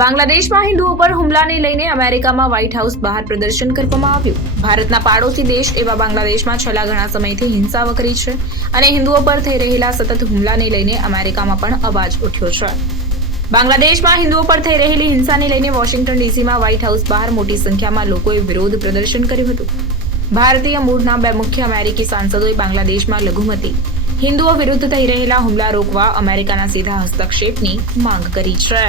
બાંગ્લાદેશમાં હિન્દુઓ પર હુમલાને લઈને અમેરિકામાં વ્હાઇટ હાઉસ બહાર પ્રદર્શન કરવામાં આવ્યું. ભારતના પાડોશી દેશ એવા બાંગ્લાદેશમાં છેલ્લા ઘણા સમયથી હિંસા વકરી છે અને હિન્દુઓ પર થઈ રહેલા સતત હુમલાને લઈને અમેરિકામાં પણ અવાજ ઉઠ્યો છે. બાંગ્લાદેશમાં હિન્દુઓ પર થઈ રહેલી હિંસાને લઈને વોશિંગ્ટન ડીસીમાં વ્હાઇટ હાઉસ બહાર મોટી સંખ્યામાં લોકોએ વિરોધ પ્રદર્શન કર્યું હતું. ભારતીય મૂળના બે મુખ્ય અમેરિકી સાંસદોએ બાંગ્લાદેશમાં લઘુમતી હિન્દુઓ વિરુદ્ધ થઈ રહેલા હુમલા રોકવા અમેરિકાના સીધા હસ્તક્ષેપની માંગ કરી છે.